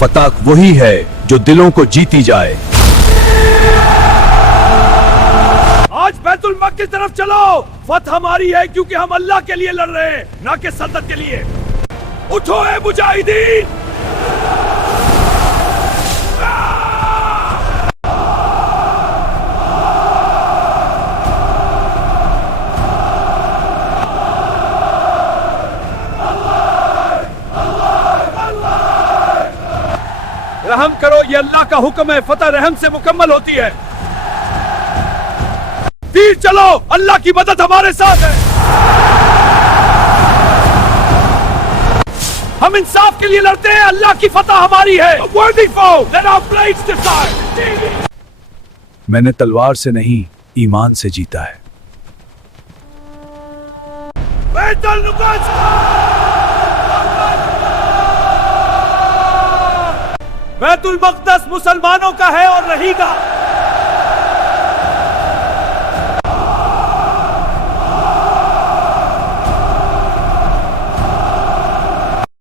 फतह वही है जो दिलों को जीती जाए। आज बैतुल मक्के की तरफ चलो, फतह हमारी है क्योंकि हम अल्लाह के लिए लड़ रहे हैं, ना कि सल्तनत के लिए। उठो ए मुजाहिदीन। रहम करो, ये अल्लाह का हुक्म है, फतह रहम से मुकम्मल होती है। तीर चलो, अल्लाह की मदद हमारे साथ है। हम इंसाफ के लिए लड़ते हैं, अल्लाह की फतह हमारी है। Worthy foe, let our blades decide. मैंने तलवार से नहीं, ईमान से जीता है। बैतुल मुक़द्दस, बैतुल मक़दस मुसलमानों का है और रहेगा।